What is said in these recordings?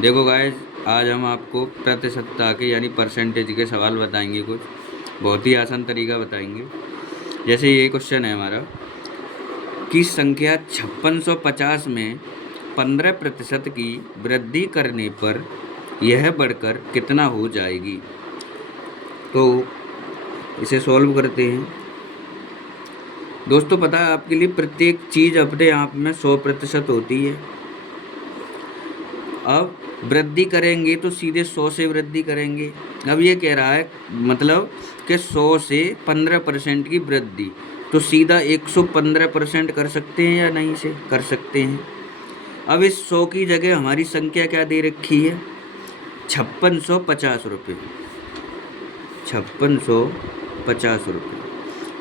देखो गाइस, आज हम आपको प्रतिशतता के यानी परसेंटेज के सवाल बताएंगे। कुछ बहुत ही आसान तरीका बताएंगे। जैसे ये क्वेश्चन है हमारा कि संख्या 5650 में 15% की वृद्धि करने पर यह बढ़कर कितना हो जाएगी। तो इसे सॉल्व करते हैं। दोस्तों, पता है आपके लिए प्रत्येक चीज़ अपने आप में 100% होती है। अब वृद्धि करेंगे तो सीधे 100 से वृद्धि करेंगे। अब ये कह रहा है मतलब कि 100 से 15% की वृद्धि, तो सीधा 115% कर सकते हैं या नहीं से कर सकते हैं। अब इस 100 की जगह हमारी संख्या क्या दे रखी है, 5650 रुपये। 5650 रुपये,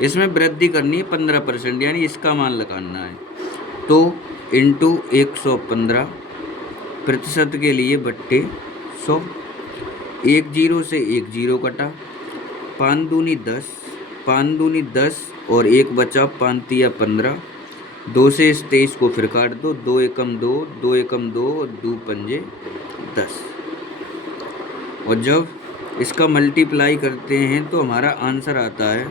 इसमें वृद्धि करनी है 15%, यानी इसका मान लगाना है। तो इंटू 115 प्रतिशत के लिए बट्टे 100। एक जीरो से एक जीरो कटा, 5 दूनी 10, 5 दूनी 10 और एक बचा, 5 तिया 15। 2 से इस 23 को फिर काट दो, 2 एकम 2, 2 एकम 2 और 2 पंजे 10। और जब इसका मल्टीप्लाई करते हैं तो हमारा आंसर आता है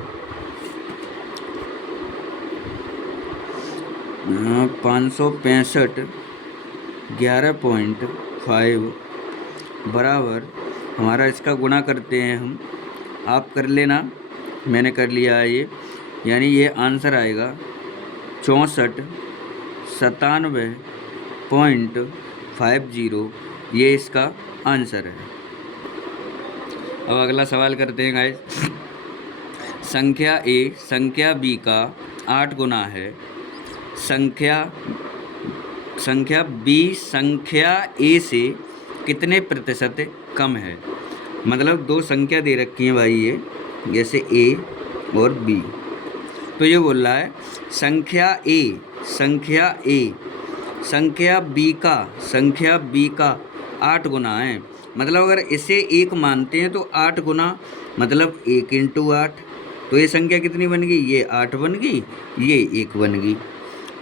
565 11.5 बराबर। हमारा इसका गुणा करते हैं हम, आप कर लेना, मैंने कर लिया है ये। यानी ये आंसर आएगा 6497.50। ये इसका आंसर है। अब अगला सवाल करते हैं गाइस। संख्या ए संख्या बी का 8 गुना है। संख्या बी संख्या ए से कितने प्रतिशत कम है। मतलब दो संख्या दे रखी है भाई, ये जैसे ए और बी। तो ये बोल रहा है संख्या बी का 8 गुना है। मतलब अगर इसे 1 मानते हैं तो 8 गुना मतलब 1 इंटू 8। तो ये संख्या कितनी बन गई, ये 8 बन गई, ये 1 बन गई।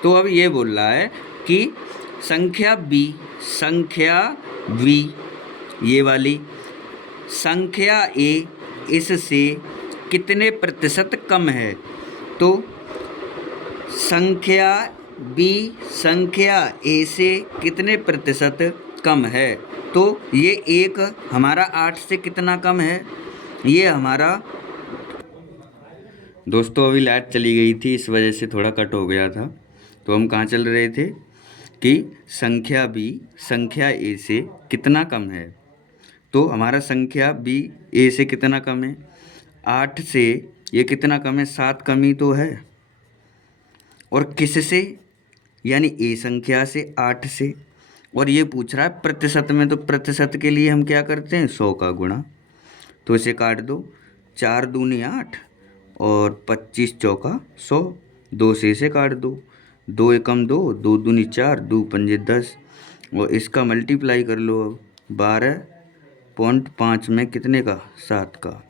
तो अब ये बोल रहा है कि संख्या बी ये वाली संख्या ए इससे कितने प्रतिशत कम है। तो संख्या बी संख्या ए से कितने प्रतिशत कम है, तो ये एक हमारा 8 से कितना कम है, ये हमारा। दोस्तों, अभी लाइट चली गई थी, इस वजह से थोड़ा कट हो गया था। तो हम कहाँ चल रहे थे कि संख्या बी संख्या ए से कितना कम है। तो हमारा संख्या बी ए से कितना कम है, 8 से ये कितना कम है, 7 कमी तो है। और किससे, यानी ए संख्या से, 8 से। और ये पूछ रहा है प्रतिशत में, तो प्रतिशत के लिए हम क्या करते हैं, 100 का गुणा। तो इसे काट दो, 4 दूनी 8 और 25 चौका 100। 2 से इसे काट दो, 2 एकम 2, 2 दूनी 4, 2 पंजे 10। और इसका मल्टीप्लाई कर लो अब 12.5 में कितने का, 7 का।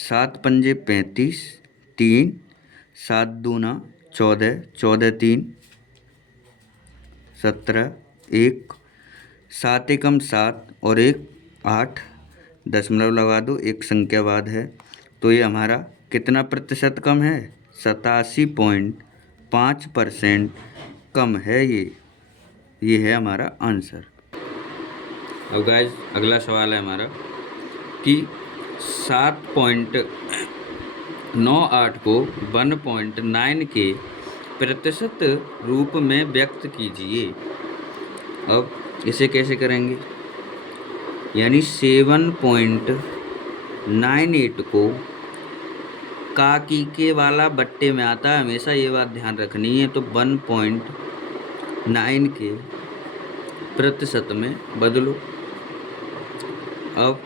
7 पंजे 35, 3, 7 दूना 14, 14 3 17, 1, 7 एकम 7 और 1 8, दशमलव लगा दो, एक संख्या बाद है। तो ये हमारा कितना प्रतिशत कम है, 87.5% कम है। ये है हमारा आंसर। अब गाइस, अगला सवाल है हमारा कि 7.98 को 1.9 के प्रतिशत रूप में व्यक्त कीजिए। अब इसे कैसे करेंगे, यानी 7.98 को काकी के वाला बट्टे में आता है, हमेशा ये बात ध्यान रखनी है। तो 1.9 के प्रतिशत में बदलो। अब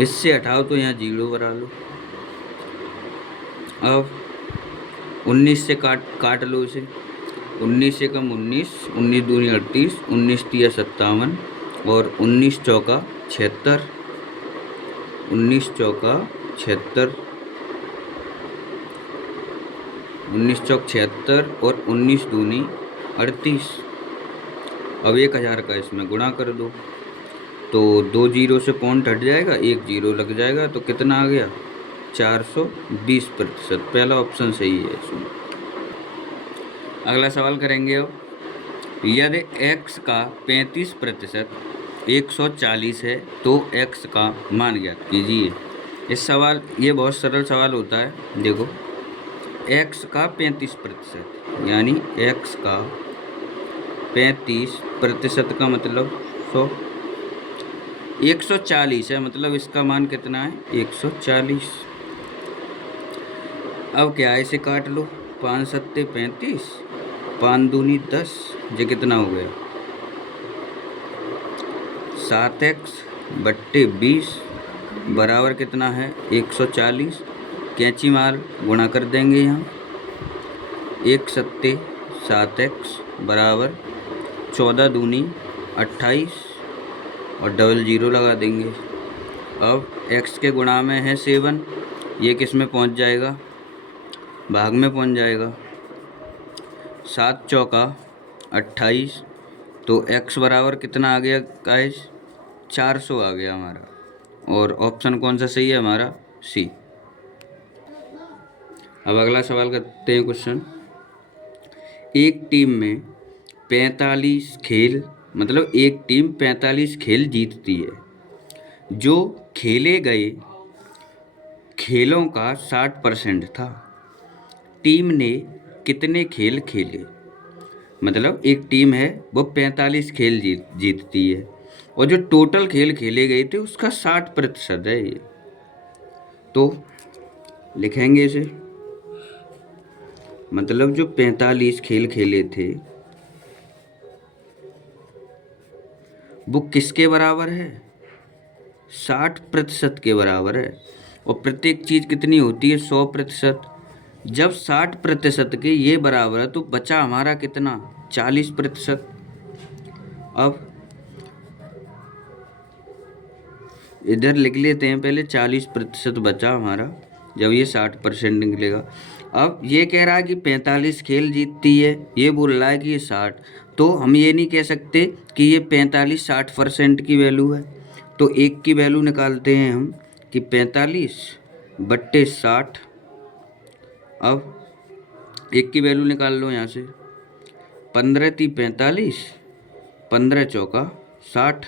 इससे हटाओ तो यहाँ 0 बना लो। अब 19 से काट लो इसे, 19 से कम 19, 19 दूनी 38, 19 तिया 57 और 19 चौका 76, 19 चौका 76, 19 चौक 76 और 19 दूनी 38। अब 1000 का इसमें गुणा कर दो, तो 2 जीरो से पॉइंट हट जाएगा, 1 जीरो लग जाएगा, तो कितना आ गया 420%। पहला ऑप्शन सही है इसमें। अगला सवाल करेंगे अब, यदि x का 35% 140 है तो x का मान ज्ञात कीजिए। इस सवाल ये बहुत सरल सवाल होता है। देखो x का 35% यानी x का 35% का मतलब 100, 140 है, मतलब इसका मान कितना है 140। अब क्या है, इसे काट लो, 5 सत्ते 35, 5 दूनी 10, ये कितना हो गया 7x बट्टे 20 बराबर कितना है 140। कैंची मार गुणा कर देंगे यहाँ, 1 सत्ते 7x बराबर 14 दूनी 28 और डबल जीरो लगा देंगे। अब x के गुणा में है 7, ये किस में पहुँच जाएगा, भाग में पहुँच जाएगा। 7 चौका 28, तो x बराबर कितना आ गया गाइस 400 आ गया हमारा। और ऑप्शन कौन सा सही है हमारा, सी। अब अगला सवाल करते हैं क्वेश्चन, एक टीम में 45 खेल, मतलब एक टीम 45 खेल जीतती है। जो खेले गए खेलों का 60% था। टीम ने कितने खेल खेले, मतलब एक टीम है वो 45 खेल जीतती है और जो टोटल खेल खेले गए थे उसका 60% है ये। तो लिखेंगे इसे, मतलब जो 45 खेल खेले थे वो किसके बराबर है, 60% के बराबर है। और प्रत्येक चीज़ कितनी होती है 100%। जब 60% के ये बराबर है तो बचा हमारा कितना 40%। अब इधर लिख लेते हैं पहले, 40% बचा हमारा जब ये 60% निकलेगा। अब ये कह रहा है कि 45 खेल जीतती है, ये बोल रहा है कि ये 60, तो हम ये नहीं कह सकते कि ये 45 60% की वैल्यू है। तो एक की वैल्यू निकालते हैं हम कि 45 बट्टे 60। अब एक की वैल्यू निकाल लो यहाँ से, 15 × 45, 15 चौका 60।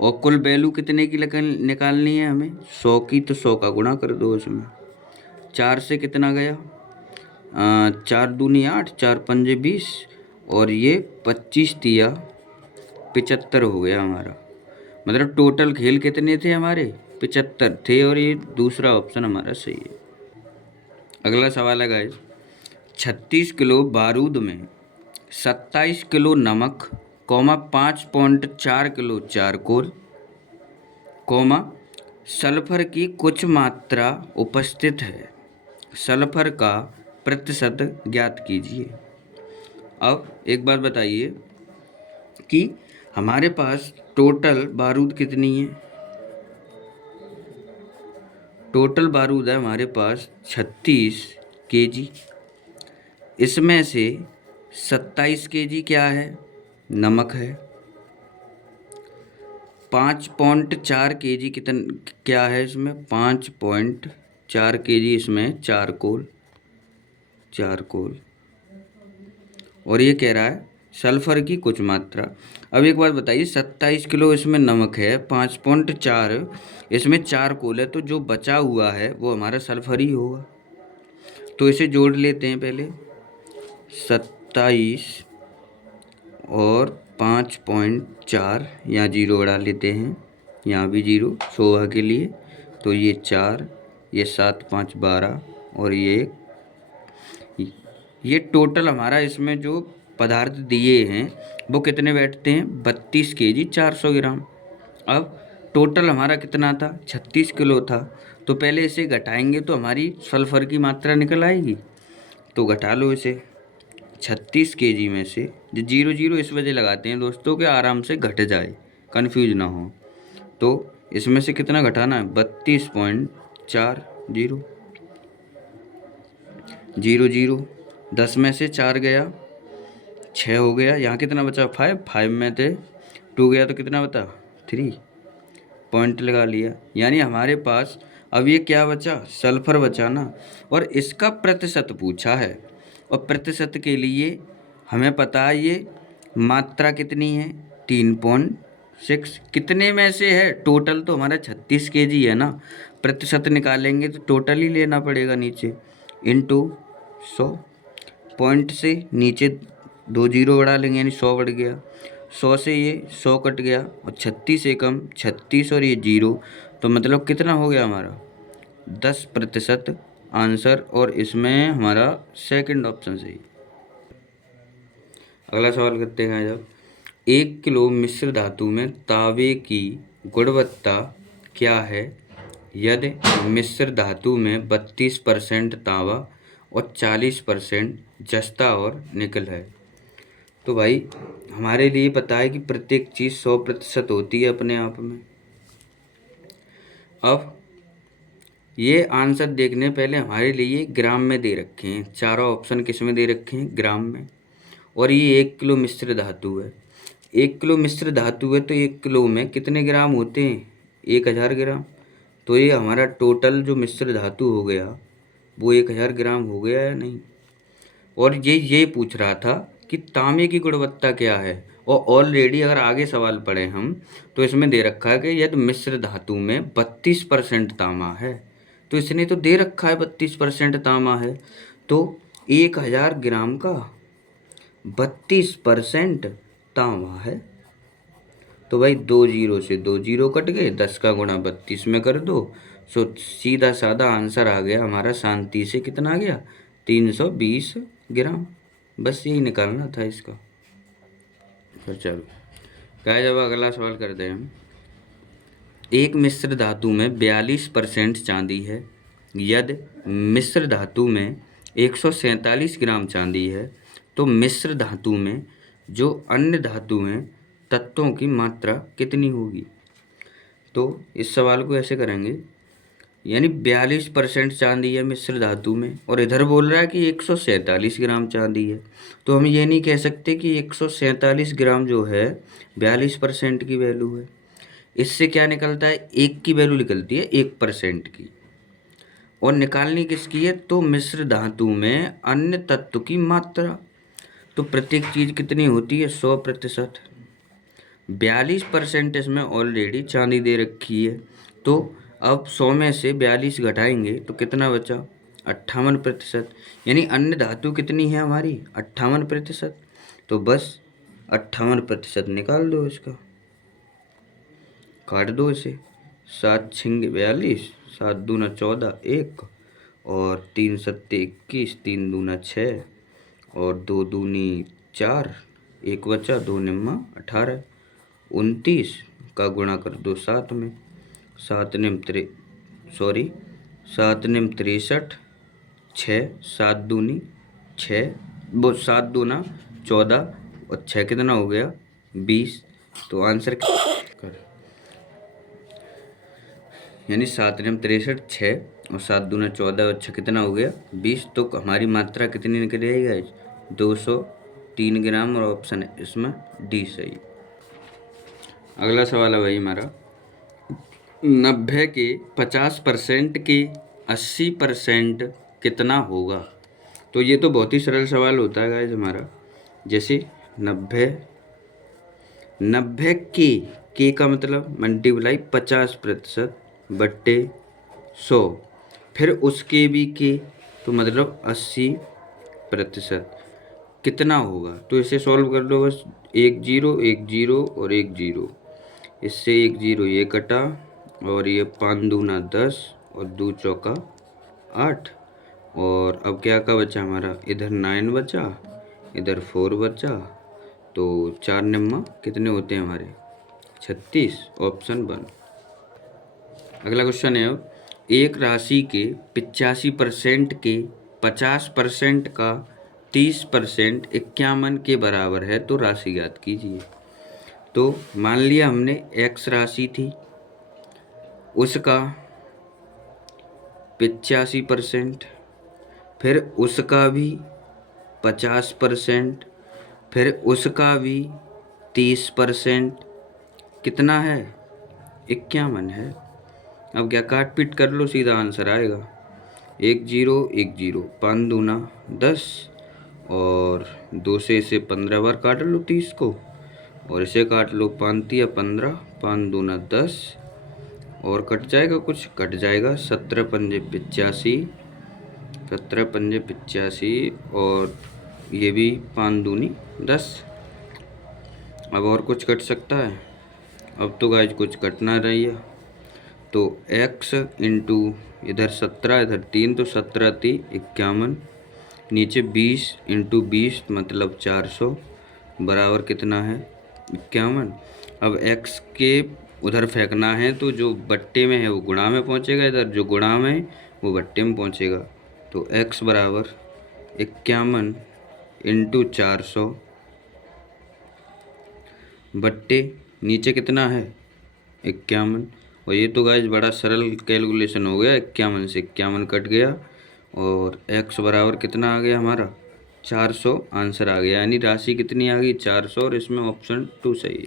और कुल वैल्यू कितने की निकालनी है हमें 100 की, तो 100 का गुणा कर दो इसमें। 4 से कितना गया 4 दूनी 8, 4 पंजे 20 और ये 25 तिया 75 हो गया हमारा। मतलब टोटल खेल कितने थे हमारे 75 थे और ये दूसरा ऑप्शन हमारा सही है। अगला सवाल है गाइस, 36 किलो बारूद में 27 किलो नमक, 5.4 किलो चारकोल, सल्फर की कुछ मात्रा उपस्थित है। सल्फर का प्रतिशत ज्ञात कीजिए। अब एक बात बताइए कि हमारे पास टोटल बारूद कितनी है। टोटल बारूद है हमारे पास 36 kg। इसमें से 27 kg क्या है, नमक है। 5.4 kg क्या है इसमें, 5.4 kg इसमें चारकोल। और ये कह रहा है सल्फर की कुछ मात्रा। अब एक बात बताइए, 27 किलो इसमें नमक है, 5.4 इसमें चारकोल है, तो जो बचा हुआ है वो हमारा सल्फर ही होगा। तो इसे जोड़ लेते हैं पहले, 27 और 5.4, यहाँ जीरो बढ़ा लेते हैं, यहाँ भी जीरो शोभा के लिए। तो ये 4, ये 7 5 12 और ये टोटल हमारा इसमें जो पदार्थ दिए हैं वो कितने बैठते हैं 32 kg 400 ग्राम। अब टोटल हमारा कितना था 36 किलो था, तो पहले इसे घटाएंगे तो हमारी सल्फर की मात्रा निकल आएगी। तो घटा लो इसे, 36 kg में से जो जीरो जीरो इस वजह लगाते हैं दोस्तों के आराम से घट जाए, कन्फ्यूज ना हो। तो इसमें से कितना घटाना है 32.40, 0 10 में से 4 गया 6 हो गया, यहाँ कितना बचा 5 में थे 2 गया तो कितना बता 3 पॉइंट लगा लिया। यानी हमारे पास अब ये क्या बचा, सल्फर बचा ना, और इसका प्रतिशत पूछा है। और प्रतिशत के लिए हमें पता है ये मात्रा कितनी है, 3.6। कितने में से है, टोटल तो हमारा 36 kg है ना, प्रतिशत निकालेंगे तो टोटल ही लेना पड़ेगा नीचे, इंटू 100। पॉइंट से नीचे 2 जीरो बढ़ा लेंगे यानी 100 बढ़ गया। 100 से ये 100 कट गया और 36 एकम 36 और ये जीरो, तो मतलब कितना हो गया हमारा 10% आंसर। और इसमें हमारा सेकंड ऑप्शन सही। अगला सवाल करते हैं जब 1 किलो मिश्र धातु में तांबे की गुणवत्ता क्या है यदि मिश्र धातु में 32% तांबा और 40% जस्ता और निकल है। तो भाई हमारे लिए पता है कि प्रत्येक चीज़ 100% होती है अपने आप में। अब ये आंसर देखने पहले हमारे लिए ग्राम में दे रखे हैं, चारों ऑप्शन किस में दे रखे हैं, ग्राम में। और ये 1 किलो मिश्र धातु है। 1 किलो मिश्र धातु है तो 1 किलो में कितने ग्राम होते हैं, 1000 ग्राम। तो ये हमारा टोटल जो मिश्र धातु हो गया वो 1000 ग्राम हो गया या नहीं। और ये पूछ रहा था कि तांबे की गुणवत्ता क्या है। और ऑलरेडी अगर आगे सवाल पढ़े हम तो इसमें दे रखा है कि यदि मिश्र धातु में 32% तांबा है, तो इसने तो दे रखा है 32% तांबा है, तो 1000 ग्राम का 32% तांबा है। तो भाई 2 जीरो से 2 जीरो कट गए, 10 का गुणा 32 में कर दो, सो सीधा साधा आंसर आ गया हमारा, शांति से कितना आ गया, 320 ग्राम। बस यही निकालना था इसका। फिर चलो क्या जब अगला सवाल करते हैं हम। एक मिश्र धातु में 42% चांदी है यदि मिश्र धातु में 147 ग्राम चांदी है, तो मिश्र धातु में जो अन्य धातु हैं तत्वों की मात्रा कितनी होगी। तो इस सवाल को ऐसे करेंगे, यानी 42% चांदी है मिश्र धातु में और इधर बोल रहा है कि 147 ग्राम चांदी है। तो हम ये नहीं कह सकते कि 147 ग्राम जो है 42% की वैल्यू है। इससे क्या निकलता है, एक की वैल्यू निकलती है 1% की। और निकालनी किसकी है, तो मिश्र धातु में अन्य तत्व की मात्रा। तो प्रत्येक चीज़ कितनी होती है, 100%। 42% इसमें ऑलरेडी चांदी दे रखी है, तो अब 100 में से 42 घटाएंगे तो कितना बचा, 58%। यानी अन्य धातु कितनी है हमारी, 58%। तो बस 58% निकाल दो, इसका काट दो इसे, 7 छिंग 42, 7 दूना 14, 1 और 3 सत्ते 21, 3 दूना 6 और 2 दूनी 4, 1 बचा, 2 निम्मा 18, 29 का गुणा कर दो 7 में, 7 निम 63, 6, 7 दूनी 6, वो 7 दूना 14 और 6 कितना हो गया, 20। तो आंसर कर, यानी 7 निम 63, 6 और 7 दूना 14 और 6 कितना हो गया, 20। तो हमारी मात्रा कितनी निकल आई गाइस, 203 ग्राम। और ऑप्शन है इसमें डी सही। अगला सवाल है भाई हमारा, 90 के 50% के 80% कितना होगा। तो ये तो बहुत ही सरल सवाल होता है गाइस हमारा। जैसे 90 के का मतलब मल्टीप्लाई 50% बट्टे 100, फिर उसके भी के, तो मतलब 80% कितना होगा। तो इसे सॉल्व कर लो बस, 1 जीरो 1 जीरो और 1 जीरो, इससे 1 जीरो ये कटा और ये 5 दूना 10 और 2 चौका 8। और अब क्या का बचा हमारा, इधर 9 बचा, इधर 4 बचा, तो 4 निम्मा कितने होते हैं हमारे, 36, ऑप्शन 1। अगला क्वेश्चन है, एक राशि के 85% के 50% का 30% 51 के बराबर है, तो राशि ज्ञात कीजिए। तो मान लिया हमने x राशि थी, उसका 85%, फिर उसका भी 50%, फिर उसका भी 30%, कितना है 51 है। अब क्या काट पीट कर लो, सीधा आंसर आएगा। 1 0 1 0, 5 दूना 10, और 2 से इसे 15 बार काट लो 30 को, और इसे काट लो 5 तिया 15, 5 दूना 10, और कट जाएगा, कुछ कट जाएगा। 17 पंजे 85, 17 पंजे 85, और ये भी 5 दूनी 10। अब और कुछ कट सकता है? अब तो गाइज कुछ कटना रही है। तो x इंटू इधर 17, इधर 3, तो 17 × 51, नीचे 20 इंटू 20 मतलब 400, बराबर कितना है? 51। अब x के उधर फेंकना है, तो जो बट्टे में है वो गुणा में पहुंचेगा, इधर जो गुणा में वो बट्टे में पहुंचेगा। तो x बराबर 51 इंटू 400 बट्टे नीचे कितना है? 51। और ये तो गाइज बड़ा सरल कैलकुलेशन हो गया। 51 से 51 कट गया, और x बराबर कितना आ गया हमारा? 400 आंसर आ गया। यानी राशि कितनी आ गई? 400, और इसमें ऑप्शन 2 सही है।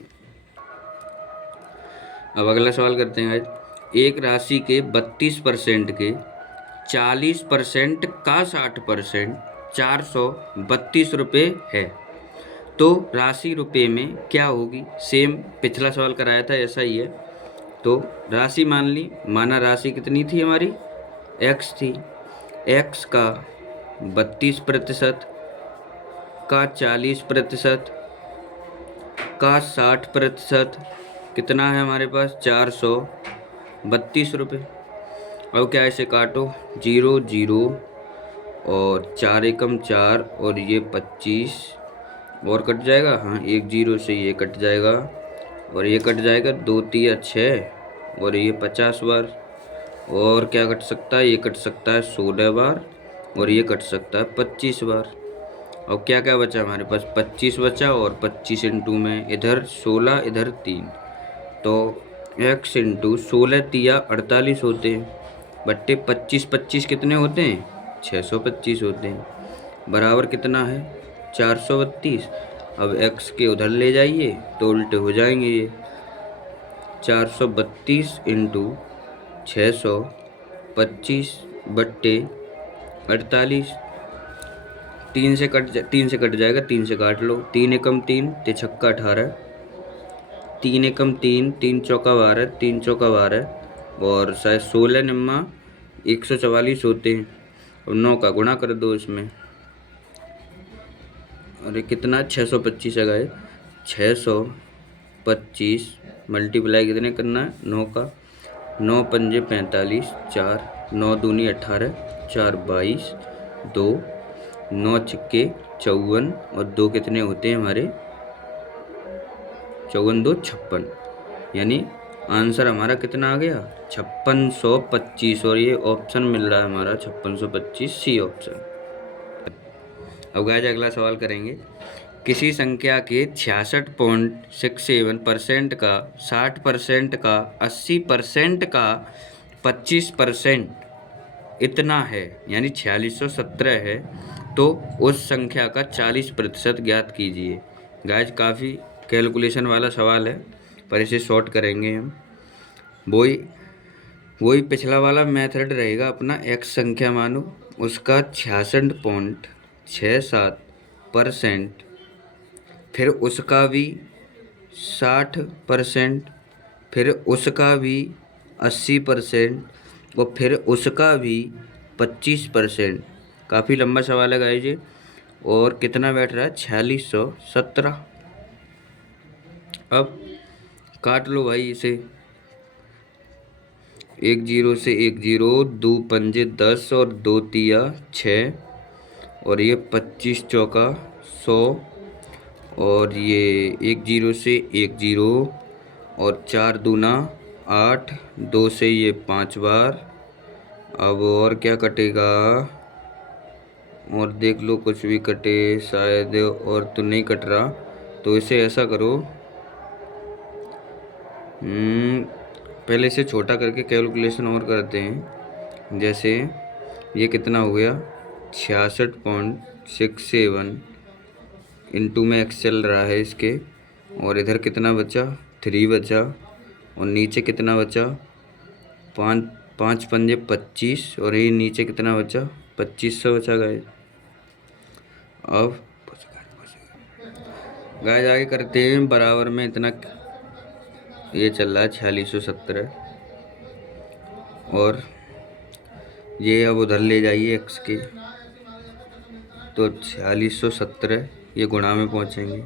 अब अगला सवाल करते हैं गाइज। एक राशि के 32% के 40% का 60% 432 रुपये है, तो राशि रुपये में क्या होगी? सेम पिछला सवाल कराया था, ऐसा ही है। तो राशि मान ली, माना राशि कितनी थी हमारी? x थी। x का 32% का 40% का 60% कितना है हमारे पास? 432 रुपये। अब क्या ऐसे काटो, 0 0, और 4 एकम 4, और ये 25, और कट जाएगा। हाँ, 1 0 से ये कट जाएगा, और ये कट जाएगा 2 तिया 6, और ये 50 बार। और क्या कट सकता है? ये कट सकता है 16 बार, और ये कट सकता है 25 बार। और क्या क्या बचा हमारे पास? 25 बचा, और 25 इंटू में इधर 16, इधर 3, तो x इंटू 16 तिया 48 होते हैं, बट्टे 25 25 कितने होते हैं? 625 होते हैं, बराबर कितना है? 432। अब x के उधर ले जाइए तो उल्टे हो जाएंगे ये। 432 इंटू 625 बट्टे 48, 3 से कट जाएगा, 3 से काट लो। 3 एकम 3, 3 छक्का 18, 3 एकम 3, 3 चौका 12, 3 चौका 12, और शायद 16 निम्मा 144 होते हैं, और 9 का गुणा कर दो इसमें। अरे कितना? 625 है गाइस। 625 मल्टीप्लाई कितने करना है? 9 का। 9 पंजे 45, 4, 9 दूनी 18, 4 22, 2, 9 छक्के 54, और 2 कितने होते हैं हमारे? 54 2 56। यानी आंसर हमारा कितना आ गया? 5625, और ये ऑप्शन मिल रहा है हमारा 5625, सी ऑप्शन। अब गाइस अगला सवाल करेंगे। किसी संख्या के 66.67% का, 60% का, 80% का 25% इतना है, यानी 4617 है, तो उस संख्या का 40% ज्ञात कीजिए। गाइस काफ़ी कैलकुलेशन वाला सवाल है, पर इसे शॉर्ट करेंगे हम। वही पिछला वाला मेथड रहेगा अपना। x संख्या मानो, उसका 66.67%, फिर उसका भी 60%, फिर उसका भी 80%, और फिर उसका भी 25%। काफ़ी लंबा सवाल है गाइस ये। और कितना बैठ रहा है? 4617। अब काट लो भाई इसे। 1 0 से 1 0, 2 पंजे 10, और 2 तिया 6, और ये 25 चौका 100, और ये 1 0 से 1 0, और 4 दूना 8, 2 से ये 5 बार। अब और क्या कटेगा? और देख लो, कुछ भी कटे शायद, और तो नहीं कट रहा। तो इसे ऐसा करो, पहले इसे छोटा करके कैलकुलेशन और करते हैं। जैसे ये कितना हो गया? 66.67 इंटू में x चल रहा है इसके, और इधर कितना बचा? 3 बचा, और नीचे कितना बचा, 5 5 पंजे 25, और ये नीचे कितना बचा, 2500 बचा गाइस। अब गाइस आगे करते हैं, बराबर में इतना ये चल रहा है 4617, और ये अब उधर ले जाइए x के, तो 4617 ये गुणा में पहुँचेंगे,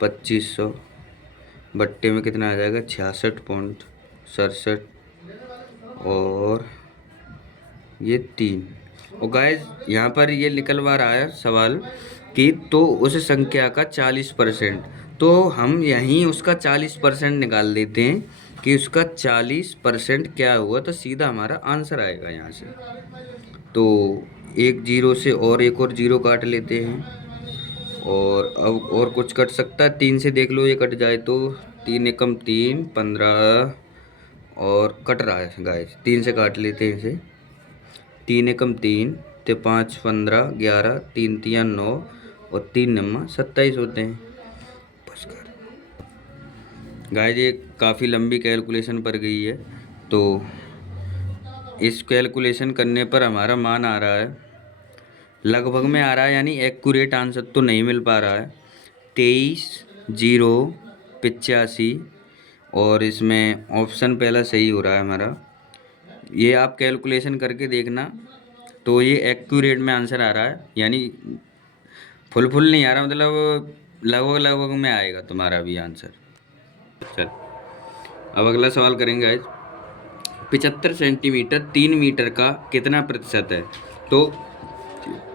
2500 बट्टे में कितना आ जाएगा, 66.67, और ये 3। और गाइस यहाँ पर ये निकलवा रहा है सवाल कि तो उस संख्या का 40%, तो हम यहीं उसका 40% निकाल देते हैं कि उसका 40% क्या हुआ, तो सीधा हमारा आंसर आएगा यहाँ से। तो एक जीरो से और एक और जीरो काट लेते हैं, और अब और कुछ कट सकता है, 3 से देख लो ये कट जाए तो, 3 एकम 3 15, और कट रहा है गाइस, 3 से काट लेते हैं इसे, 3 एकम 3 तो 5 15 11, 3 3 9, और 3 9 27 होते हैं। बस कर गाइस, ये काफ़ी लंबी कैलकुलेशन पर गई है, तो इस कैलकुलेशन करने पर हमारा मान आ रहा है, लगभग में आ रहा है, यानी एक्यूरेट आंसर तो नहीं मिल पा रहा है, 23,085, और इसमें ऑप्शन पहला सही हो रहा है हमारा। ये आप कैलकुलेशन करके देखना, तो ये एक्यूरेट में आंसर आ रहा है, यानी फुल नहीं आ रहा, मतलब लगभग में आएगा तुम्हारा भी आंसर। चल अब अगला सवाल करेंगे गाइस, 75 सेंटीमीटर 3 मीटर का कितना प्रतिशत है। तो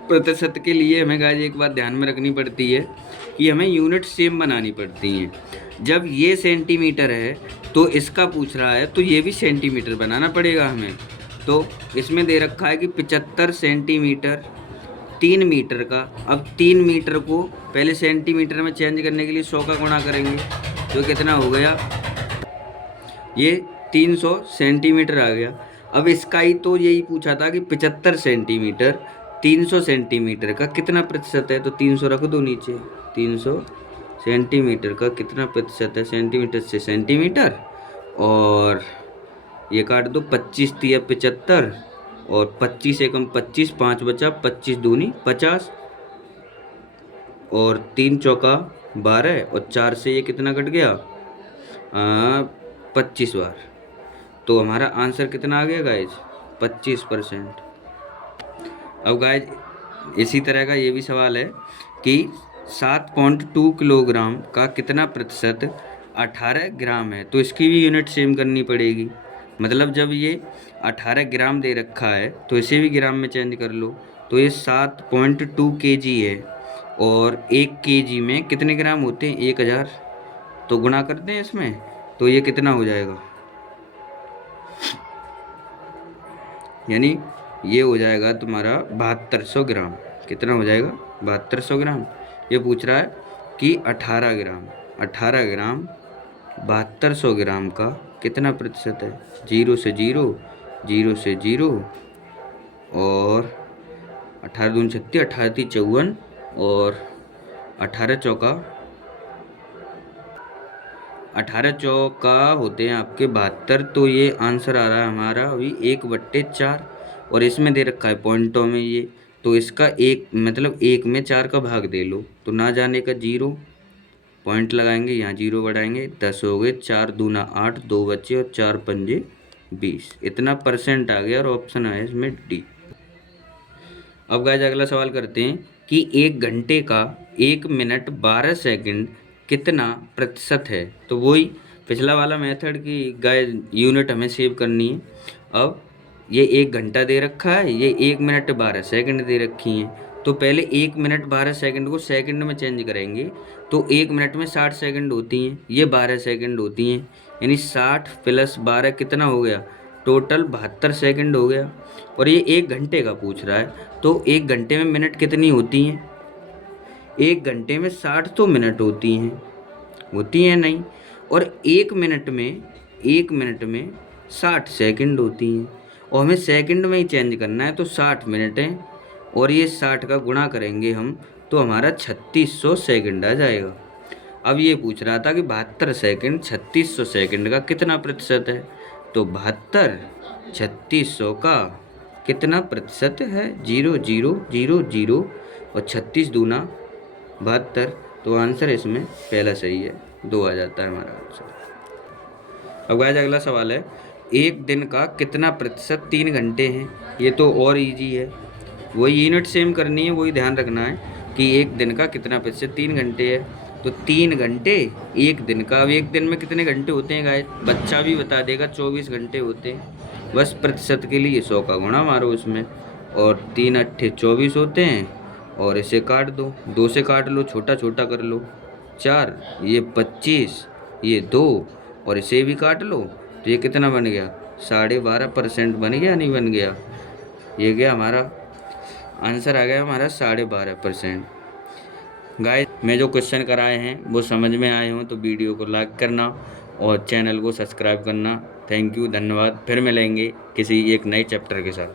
प्रतिशत के लिए हमें गाइस एक बात ध्यान में रखनी पड़ती है कि हमें यूनिट सेम बनानी पड़ती हैं। जब ये सेंटीमीटर है तो इसका पूछ रहा है, तो ये भी सेंटीमीटर बनाना पड़ेगा हमें। तो इसमें दे रखा है कि 75 सेंटीमीटर 3 मीटर का। अब 3 मीटर को पहले सेंटीमीटर में चेंज करने के लिए 100 का गुणा करेंगे, तो कितना हो गया, ये 300 सेंटीमीटर आ गया। अब इसका ही तो यही पूछा था कि 75 सेंटीमीटर 300 सेंटीमीटर का कितना प्रतिशत है, तो 300 रख दो नीचे, 300 सेंटीमीटर का कितना प्रतिशत है, सेंटीमीटर से सेंटीमीटर, और ये काट दो, 25 तिया 75, और 25 एकम 25, 5 बचा, 25 दूनी 50, और 3 चौका 12, और 4 से ये कितना कट गया, 25 बार। तो हमारा आंसर कितना आ गया गाइज, 25%। अब गाइज इसी तरह का ये भी सवाल है कि 7.2 किलोग्राम का कितना प्रतिशत 18 ग्राम है। तो इसकी भी यूनिट सेम करनी पड़ेगी, मतलब जब ये 18 ग्राम दे रखा है तो इसे भी ग्राम में चेंज कर लो। तो ये 7.2 kg है, और 1 kg में कितने ग्राम होते हैं, 1000। तो गुणा करते हैं इसमें, तो ये कितना हो जाएगा, यानी ये हो जाएगा तुम्हारा 7200 ग्राम। कितना हो जाएगा, 7200 ग्राम। ये पूछ रहा है कि 18 ग्राम 7200 ग्राम का कितना प्रतिशत है। 0 से 0, 0 से 0, और 18 दूनी 36, 18 × 54, और 18 चौका होते हैं आपके 72। तो ये आंसर आ रहा है हमारा अभी 1/4, और इसमें दे रखा है पॉइंटों में ये, तो इसका एक मतलब 1 में 4 का भाग दे लो, तो ना जाने का 0 पॉइंट लगाएंगे, यहाँ 0 बढ़ाएंगे, 10 हो गए, 4 दूना 8, 2 बचे, और 4 पंजे 20, इतना परसेंट आ गया, और ऑप्शन आया इसमें डी। अब गाइस अगला सवाल करते हैं कि 1 घंटे का 1 मिनट 12 सेकंड कितना प्रतिशत है। तो वही पिछला वाला मेथड की गाइस यूनिट हमें सेव करनी है। अब ये 1 घंटा दे रखा है, ये 1 मिनट 12 सेकंड दे रखी हैं, तो पहले 1 मिनट 12 सेकंड को सेकंड में चेंज करेंगे, तो 1 मिनट में 60 सेकंड होती हैं, ये 12 सेकंड होती हैं, यानी 60 + 12 कितना हो गया, टोटल 72 सेकंड हो गया। और ये 1 घंटे का पूछ रहा है, तो 1 घंटे में मिनट कितनी होती हैं, 1 घंटे में 60 तो मिनट होती हैं नहीं, और 1 मिनट में 60 सेकंड होती हैं, और हमें सेकंड में ही चेंज करना है, तो 60 मिनट हैं, और ये 60 का गुणा करेंगे हम, तो हमारा 3600 सेकंड आ जाएगा। अब ये पूछ रहा था कि 72 सेकंड 3600 सेकंड का कितना प्रतिशत है। तो 72 3600 का कितना प्रतिशत है, 0,0,0,0 और 36 दूना 72। तो आंसर इसमें पहला सही है, 2 आ जाता है हमारा आंसर। अब गाइस अगला सवाल है, एक दिन का कितना प्रतिशत 3 घंटे हैं। ये तो और इजी है, वही यूनिट सेम करनी है, वही ध्यान रखना है कि एक दिन का कितना प्रतिशत 3 घंटे है। तो 3 घंटे एक दिन का। अब एक दिन में कितने घंटे होते हैं गाइस, बच्चा भी बता देगा, 24 घंटे होते हैं। बस प्रतिशत के लिए 100 का गुणा मारो उसमें, और 3 अट्ठे 24 होते हैं, और इसे काट दो, 2 से काट लो, छोटा छोटा कर लो, 4 ये 25 ये 2, और इसे भी काट लो। तो ये कितना बन गया, 12.5% बन गया, नहीं बन गया। ये गया हमारा आंसर, आ गया हमारा 12.5%। गाइस मैं जो क्वेश्चन कराए हैं वो समझ में आए हों तो वीडियो को लाइक करना और चैनल को सब्सक्राइब करना। थैंक यू, धन्यवाद। फिर मिलेंगे किसी एक नए चैप्टर के साथ।